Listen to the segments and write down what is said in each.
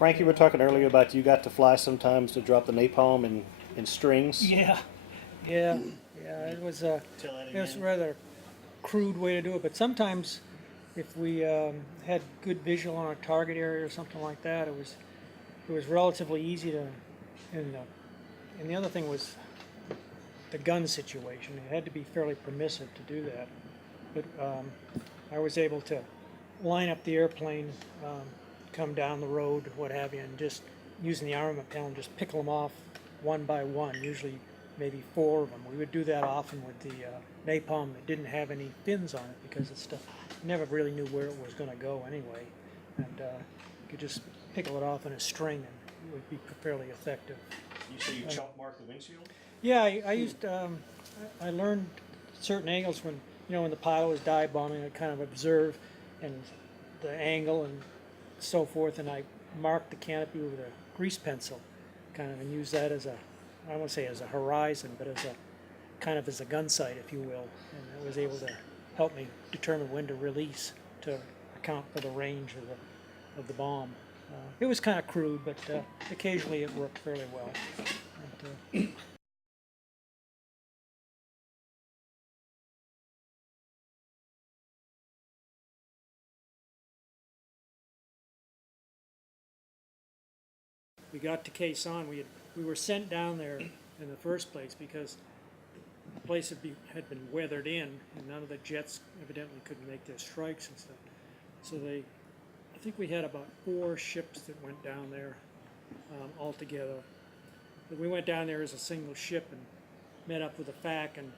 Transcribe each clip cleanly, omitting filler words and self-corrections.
Frank, you were talking earlier about you got to fly sometimes to drop the napalm in strings. Yeah, yeah. It was Tell that it was a again. rather crude way to do it, but sometimes if we had good visual on a target area or something like that, it was relatively easy to. And the other thing was the gun situation. It had to be fairly permissive to do that, but I was able to line up the airplane, come down the road, what have you, and just using the armament panel and just pickle them off one by one, usually maybe 4 of them. We would do that often with the napalm that didn't have any fins on it because it's stuff you never really knew where it was going to go anyway, and you could just pickle it off in a string and it would be fairly effective. You say you chalk mark the windshield? Yeah, I used I learned certain angles when the pilot was dive bombing. I kind of observe and the angle and so forth, and I marked the canopy with a grease pencil, kind of, and use that as I won't say as a horizon, but as a kind of as a gun sight, if you will, and it was able to help me determine when to release to account for the range of the bomb. It was kind of crude, but occasionally it worked fairly well. And, we got to Khe Sanh. We were sent down there in the first place because the place had been weathered in, and none of the jets evidently could make their strikes and stuff. So I think we had about 4 ships that went down there altogether. But we went down there as a single ship and met up with a FAC, and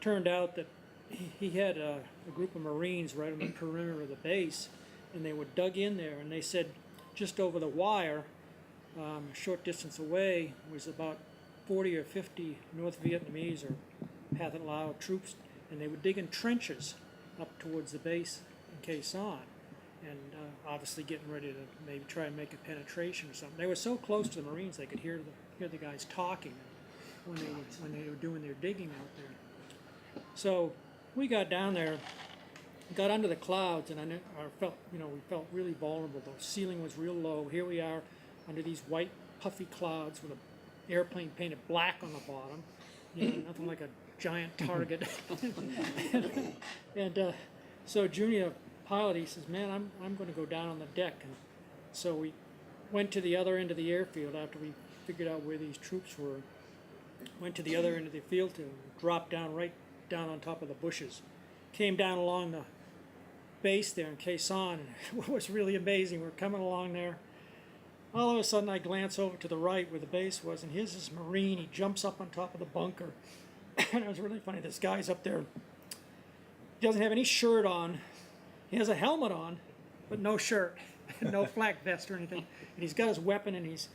turned out that he had a group of Marines right on the perimeter of the base, and they were dug in there, and they said just over the wire, a short distance away, was about 40 or 50 North Vietnamese or Pathet Lao troops, and they were digging trenches up towards the base in Khe Sanh, and obviously getting ready to maybe try and make a penetration or something. They were so close to the Marines they could hear the guys talking when they were doing their digging out there. So we got down there, got under the clouds, and we felt really vulnerable. The ceiling was real low. Here we are under these white puffy clouds with an airplane painted black on the bottom, nothing like a giant target. and so Junior pilot, he says, "Man, I'm going to go down on the deck." And so we went to the other end of the airfield after we figured out where these troops were. Went to the other end of the field to drop down right down on top of the bushes. Came down along the base there in Khe Sanh, and it was really amazing. We're coming along there. All of a sudden, I glance over to the right where the base was, and here's this Marine. He jumps up on top of the bunker. And it was really funny. This guy's up there. He doesn't have any shirt on. He has a helmet on, but no shirt, no flak vest or anything. And he's got his weapon, and he's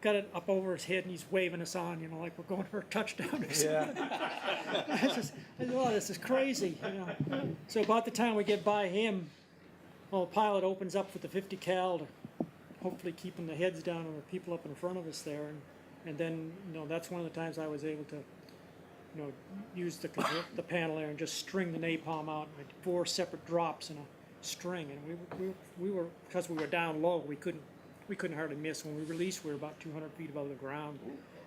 got it up over his head, and he's waving us on, like we're going for a touchdown or something. Yeah. I thought, oh, this is crazy. So about the time we get by him, the pilot opens up with the 50 cal to hopefully keeping the heads down on the people up in front of us there, and then that's one of the times I was able to use the panel there and just string the napalm out, like 4 separate drops in a string, and we were because we were down low, we couldn't hardly miss. When we released, we were about 200 feet above the ground,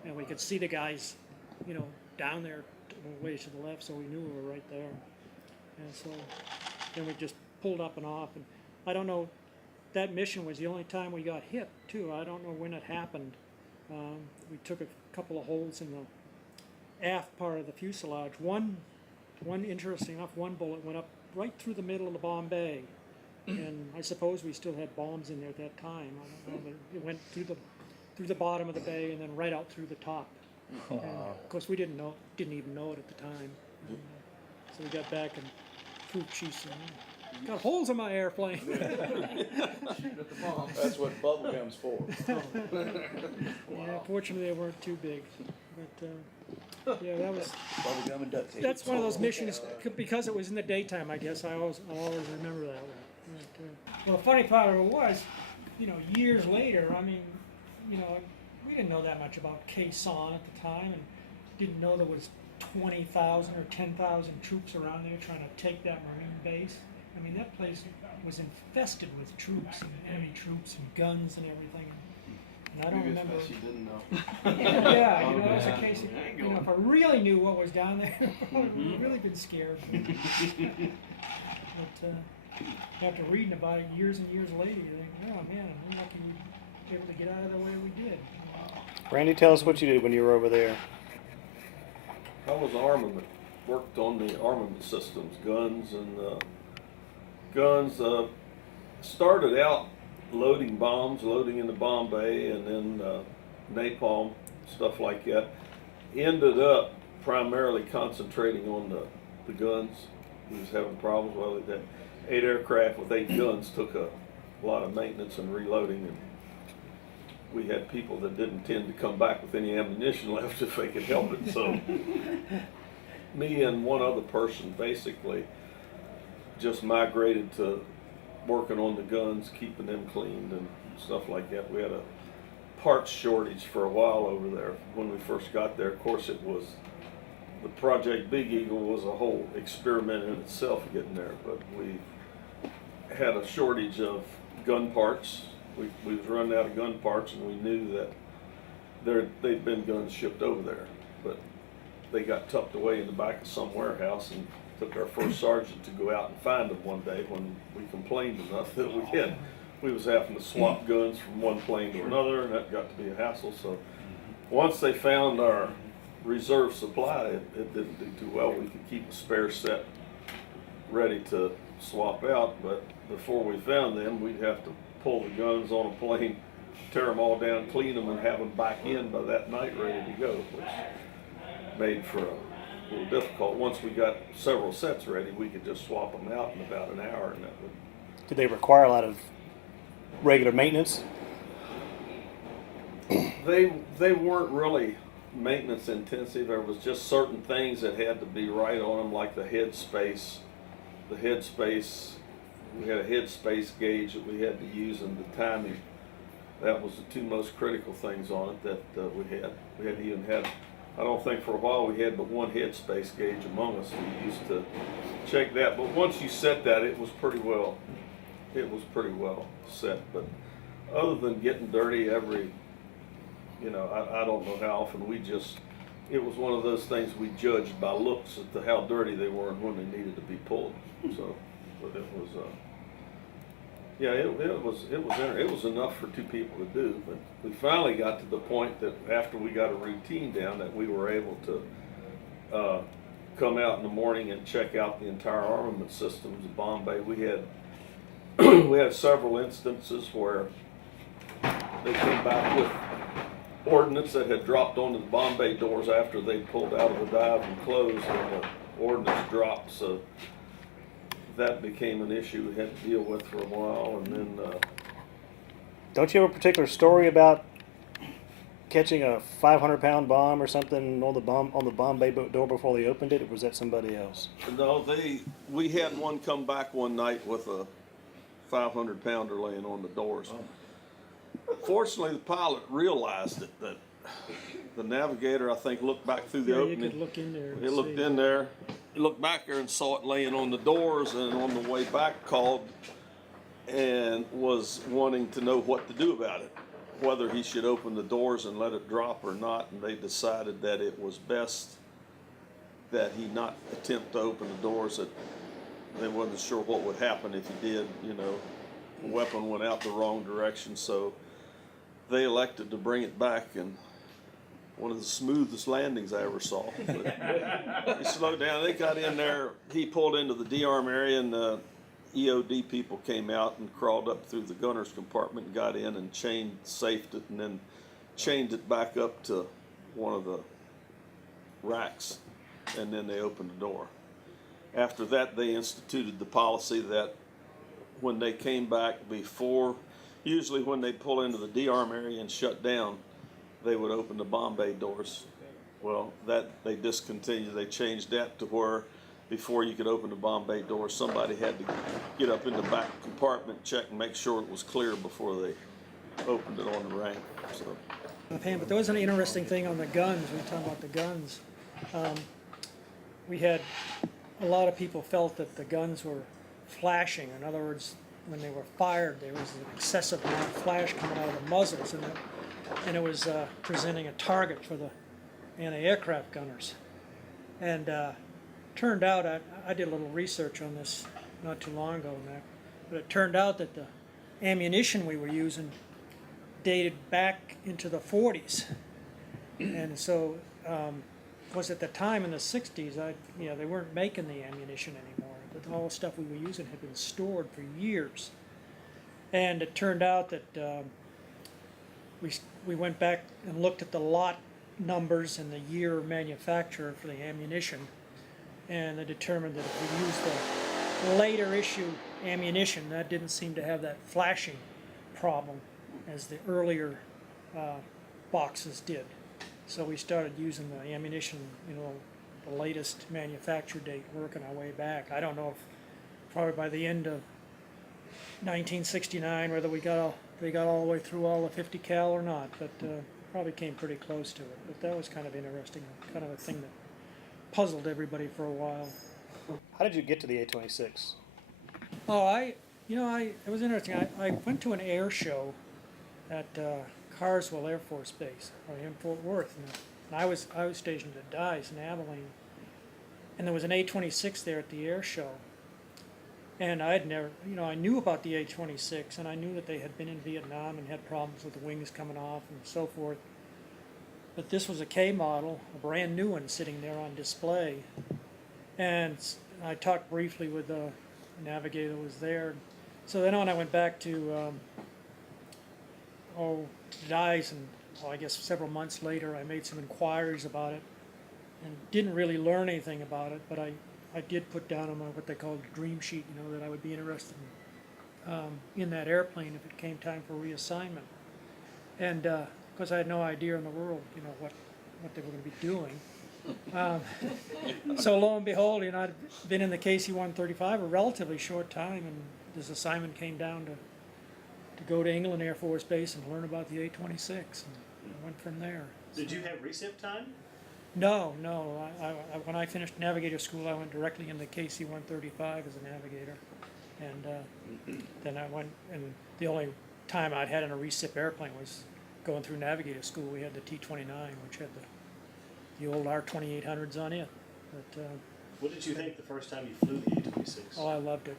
and we could see the guys down there way to the left, so we knew we were right there. And so then we just pulled up and off, and I don't know. That mission was the only time we got hit, too. I don't know when it happened. We took a couple of holes in the aft part of the fuselage. One interesting enough, one bullet went up right through the middle of the bomb bay, and I suppose we still had bombs in there at that time. I don't know, but it went through the bottom of the bay and then right out through the top. And of course, we didn't even know it at the time. And, so we got back and proved cheese and got holes in my airplane. That's what bubble gum's for. Yeah, fortunately they weren't too big. But yeah, that was. Bubble gum and duct tape. That's one of those missions because it was in the daytime. I guess I'll always remember that one. But, well, the funny part of it was, years later. I mean, we didn't know that much about Khe Sanh at the time, and didn't know there was 20,000 or 10,000 troops around there trying to take that Marine base. I mean, that place was infested with troops and enemy troops and guns and everything. And I don't remember. She didn't know. Yeah, you know, that was a case of, you know, if I really knew what was down there, I would have really been scared. But after reading about it years and years later, you think, oh man, we're lucky we were able to get out of the way we did. Randy, tell us what you did when you were over there. I was armament, worked on the armament systems, guns and started out loading bombs, loading into Bombay, and then napalm, stuff like that. Ended up primarily concentrating on the guns. We was having problems. Well, that 8 aircraft with 8 guns took a lot of maintenance and reloading, and we had people that didn't tend to come back with any ammunition left if they could help it. So me and one other person basically just migrated to working on the guns, keeping them cleaned and stuff like that. We had a parts shortage for a while over there when we first got there. Of course, it was the Project Big Eagle was a whole experiment in itself getting there, but we had a shortage of gun parts. We was running out of gun parts, and we knew that they'd been guns shipped over there, but they got tucked away in the back of some warehouse, and took our first sergeant to go out and find them one day when we complained enough that we was having to swap guns from one plane to another, and that got to be a hassle. So once they found our reserve supply, it didn't do too well. We could keep a spare set ready to swap out, but before we found them, we'd have to pull the guns on a plane, tear them all down, clean them, and have them back in by that night ready to go, which made for a little difficult. Once we got several sets ready, we could just swap them out in about an hour, and that would. Did they require a lot of regular maintenance? They weren't really maintenance intensive. There was just certain things that had to be right on them, like the head space. The head space, we had a head space gauge that we had to use, and the timing. That was the 2 most critical things on it that we had. We hadn't even had. I don't think for a while we had but 1 head space gauge among us. We used to check that, but once you set that, it was pretty well set. But other than getting dirty every, I don't know how often, it was one of those things we judged by looks as to how dirty they were and when they needed to be pulled. So, but it was, it was enough for 2 people to do. But we finally got to the point that after we got a routine down, that we were able to come out in the morning and check out the entire armament systems of Bombay. We had we had several instances where they came back with ordnance that had dropped onto the Bombay doors after they pulled out of the dive and closed, and the ordnance dropped. So that became an issue we had to deal with for a while. And then Don't you have a particular story about catching a 500-pound bomb or something on the Bombay door before they opened it, or was that somebody else? no, we had one come back one night with a 500-pounder laying on the doors. Fortunately, the pilot realized it, that the navigator, I think, looked back through the opening. You could look in there. He looked in there, he looked back there and saw it laying on the doors, and on the way back called and was wanting to know what to do about it, whether he should open the doors and let it drop or not. And they decided that it was best that he not attempt to open the doors, that they wasn't sure what would happen if he did. The weapon went out the wrong direction, so they elected to bring it back, and one of the smoothest landings I ever saw. He slowed down. They got in there. He pulled into the D-arm area, and the EOD people came out and crawled up through the gunner's compartment and got in and safed it, and then chained it back up to one of the racks, and then they opened the door. After that, they instituted the policy that when they came back usually when they pull into the D-arm area and shut down, they would open the Bombay doors. Well, that they discontinued. They changed that to where before you could open the Bombay doors, somebody had to get up in the back compartment, check and make sure it was clear before they opened it on the rank. So. But there was an interesting thing on the guns. We were talking about the guns. We had a lot of people felt that the guns were flashing. In other words, when they were fired, there was an excessive amount of flash coming out of the muzzles, and it was presenting a target for the anti-aircraft gunners. And turned out, I did a little research on this not too long ago, Mac, but it turned out that the ammunition we were using dated back into the 40s. And so, was at the time in the 60s, they weren't making the ammunition anymore. But all the stuff we were using had been stored for years. And it turned out that we went back and looked at the lot numbers and the year of manufacture for the ammunition, and they determined that if we used the later issue ammunition, that didn't seem to have that flashing problem as the earlier boxes did. So we started using the ammunition, the latest manufacture date, working our way back. I don't know if probably by the end of 1969 whether they got all the way through all the 50 cal or not, but probably came pretty close to it. But that was kind of interesting, kind of a thing that puzzled everybody for a while. How did you get to the A-26? Oh, it was interesting. I went to an air show at Carswell Air Force Base, or in Fort Worth, and I was stationed at Dice in Abilene, and there was an A-26 there at the air show, and I had never, I knew about the A-26, and I knew that they had been in Vietnam and had problems with the wings coming off and so forth, but this was a K model, a brand new one, sitting there on display, and I talked briefly with the navigator that was there. So then on, I went back to Dice, and I guess several months later I made some inquiries about it and didn't really learn anything about it, but I did put down on what they called a dream sheet, that I would be interested in that airplane if it came time for reassignment. And of course I had no idea in the world, what they were going to be doing. So lo and behold, I'd been in the KC-135 a relatively short time, and this assignment came down to go to England Air Force Base and learn about the A-26, and I went from there. Did you have recip time? No. When I finished navigator school, I went directly into KC-135 as a navigator, and then I went, and the only time I'd had in a recip airplane was going through navigator school. We had the T-29, which had the old R-2800s on it. But what did you think the first time you flew the A-26? oh, I loved it.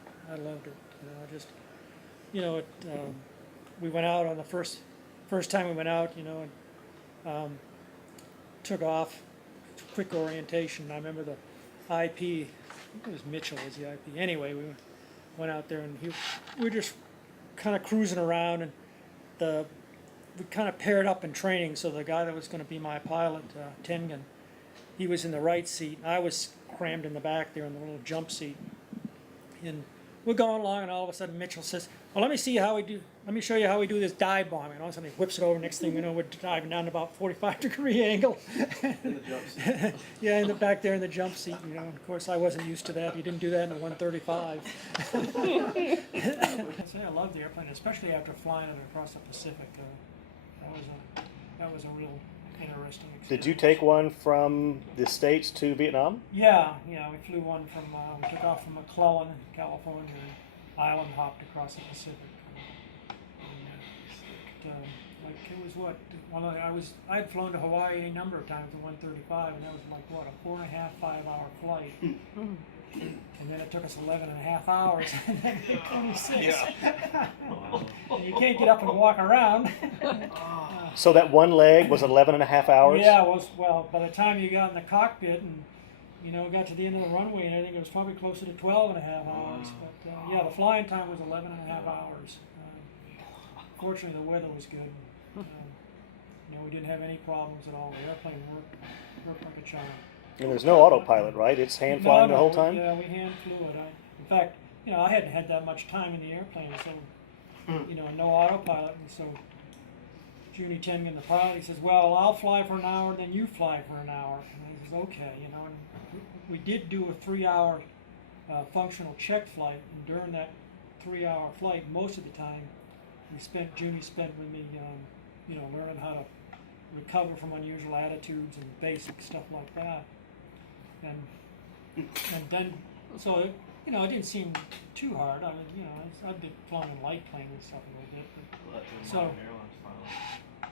We went out on the first time we went out, and took off, quick orientation. I remember the IP, I think it was Mitchell was the IP. Anyway, we went out there, and we were just kind of cruising around, and we kind of paired up in training. So the guy that was going to be my pilot, Tengen, he was in the right seat. I was crammed in the back there in the little jump seat. And we're going along, and all of a sudden Mitchell says, "Well, let me show you how we do this dive bomb." And all of a sudden he whips it over. Next thing we know, we're diving down to about 45-degree angle. In the jump seat. Yeah, in the back there in the jump seat. Of course, I wasn't used to that. He didn't do that in a 135. I loved the airplane, especially after flying it across the Pacific. That was a real interesting experience. Did you take one from the States to Vietnam? Yeah, we flew one from, we took off from McClellan, California, and island hopped across the Pacific. It was what? I'd flown to Hawaii any number of times in 135, and that was like, what, a 4.5, 5-hour flight. And then it took us 11.5 hours, and then 26. Yeah. And you can't get up and walk around. So that one leg was 11.5 hours? Yeah, well, by the time you got in the cockpit and, got to the end of the runway and everything, it was probably closer to 12.5 hours. But, yeah, the flying time was 11.5 hours. Fortunately, the weather was good. We didn't have any problems at all. The airplane worked like a charm. And there's no autopilot, right? It's hand flying the whole time? Yeah, we hand flew it. In fact, I hadn't had that much time in the airplane, so, no autopilot. And so Junie Tengen, the pilot, he says, "Well, I'll fly for an hour, then you fly for an hour." And I says, "Okay," and we did do a 3-hour functional check flight, and during that 3-hour flight, most of the time, Junie spent with me, learning how to recover from unusual attitudes and basic stuff like that. And then, so, you know, it didn't seem too hard. I mean, you know, I've been flying in light planes and stuff a little bit. But,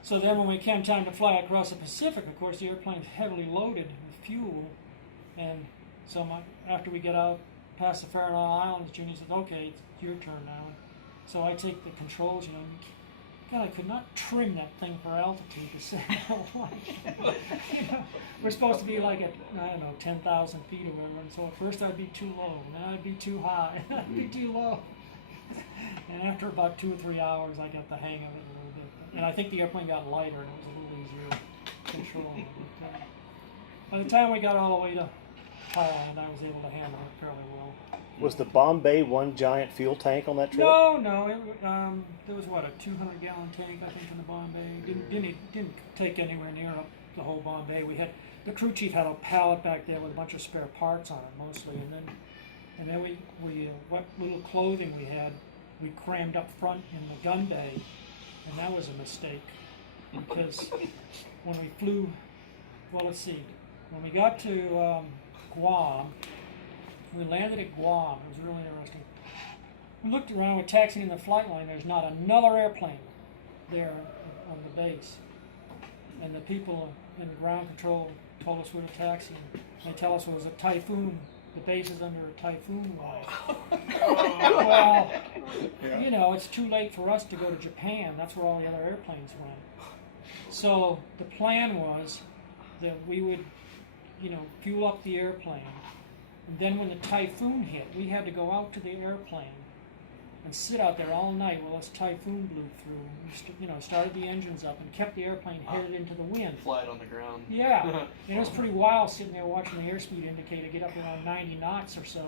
so then when we came time to fly across the Pacific, of course, the airplane's heavily loaded with fuel. And so after we get out past the Faroe Islands, Junior said, okay, it's your turn now. So I take the controls, you know. God, I could not trim that thing for altitude to say, you know, we're supposed to be like at, I don't know, 10,000 feet or whatever. And so at first I'd be too low, and then I'd be too high, and I'd be too low. And after about 2 or 3 hours, I got the hang of it a little bit. And I think the airplane got lighter, and it was a little easier controlling it. But, by the time we got all the way to Thailand, I was able to handle it fairly well. Was the Bombay one giant fuel tank on that trip? No. There was what, a 200-gallon tank, I think, in the Bombay. Didn't take anywhere near up the whole Bombay. The crew chief had a pallet back there with a bunch of spare parts on it mostly, and then we what little clothing we had, we crammed up front in the gun bay, and that was a mistake because when we flew, well, let's see, when we got to Guam. We landed at Guam. It was really interesting. We looked around, we're taxiing in the flight line. There's not another airplane there on the base. And the people in ground control told us we were taxiing. They tell us it was a typhoon. The base is under a typhoon watch. Well, you know, it's too late for us to go to Japan. That's where all the other airplanes went. So the plan was that we would, you know, fuel up the airplane. And then when the typhoon hit, we had to go out to the airplane and sit out there all night while this typhoon blew through. We started the engines up and kept the airplane headed into the wind. Fly it on the ground. Yeah, and it was pretty wild sitting there watching the airspeed indicator get up around 90 knots or so.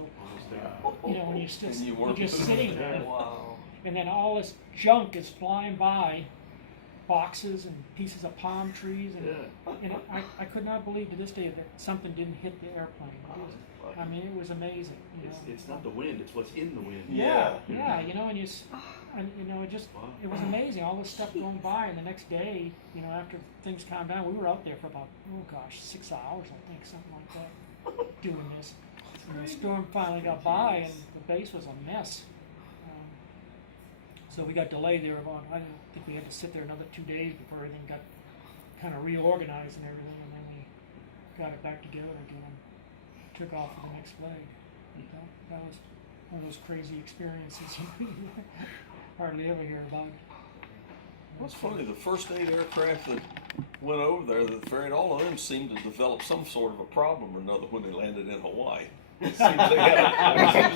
You know, when you're just sitting there. Wow. And then all this junk is flying by, boxes and pieces of palm trees, and I could not believe to this day that something didn't hit the airplane. I mean, it was amazing. You know? It's not the wind; it's what's in the wind. Yeah, you know, and it was amazing. All this stuff going by, and the next day, you know, after things calmed down, we were out there for about 6 hours, I think, something like that, doing this. And the storm finally got by, and the base was a mess. So we got delayed there about, I think we had to sit there another 2 days before everything got kind of reorganized and everything, and then we got it back together again and took off for the next leg. That was one of those crazy experiences you hardly ever hear about. What's funny, the first 8 aircraft that went over there, that ferried, all of them seemed to develop some sort of a problem or another when they landed in Hawaii. It seems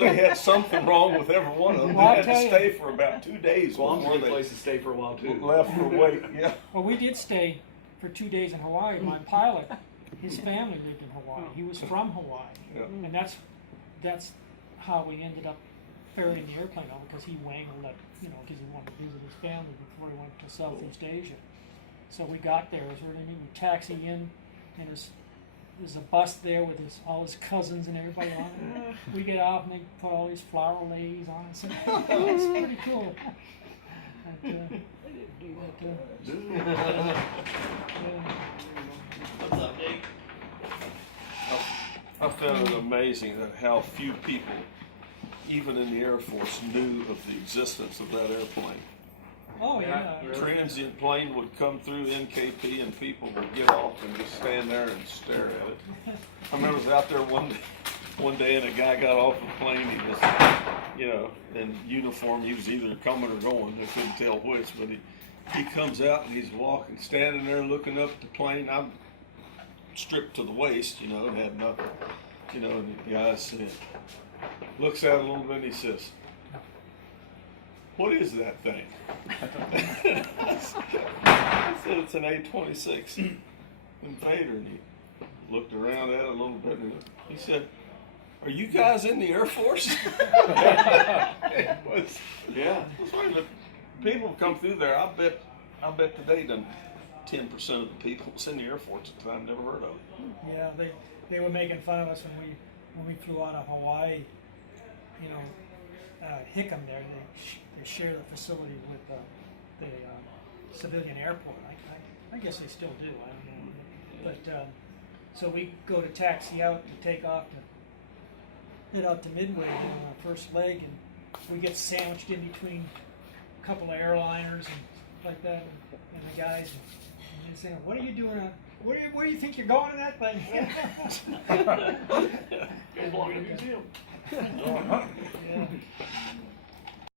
they had something wrong with every one of them. Well, They had to stay for about 2 days Guam's a before good they place to stay for a while too. left for weight. Yeah. Well, we did stay for 2 days in Hawaii. My pilot, his family lived in Hawaii. He was from Hawaii, Yeah. and that's how we ended up ferrying the airplane over, because he wangled it, you know, because he wanted to visit his family before he went to Southeast Asia. So we got there. It was really neat. We taxied in, and there's a bus there with all his cousins and everybody on it. We get off, and they put all these flower ladies on it. So it's pretty cool. What's up, Nick? I found it amazing that how few people, even in the Air Force, knew of the existence of that airplane. Oh yeah. Transient plane would come through NKP and people would get off and just stand there and stare at it. I remember I was out there one day and a guy got off the plane. He was, you know, in uniform. He was either coming or going. I couldn't tell which, but he comes out and he's walking, standing there looking up at the plane. I'm stripped to the waist, you know, and had nothing, you know, and the guy said, looks at it a little bit and he says, "What is that thing?" I said, "It's an A-26 Invader." And he looked around at it a little bit and he said, "Are you guys in the Air Force?" It was, Yeah. people come through there. I bet today done 10% of the people that's in the Air Force at the time never heard of it. Yeah, they were making fun of us when we flew out of Hawaii. You know, Hickam there, they share the facility with the civilian airport. I guess they still do. I don't know. But so we go to taxi out to take off to head out to Midway on our first leg, and we get sandwiched in between a couple of airliners and like that, and the guys, and they're saying, "What are you doing? Where do you think you're going in that thing?" As long as you see 'em.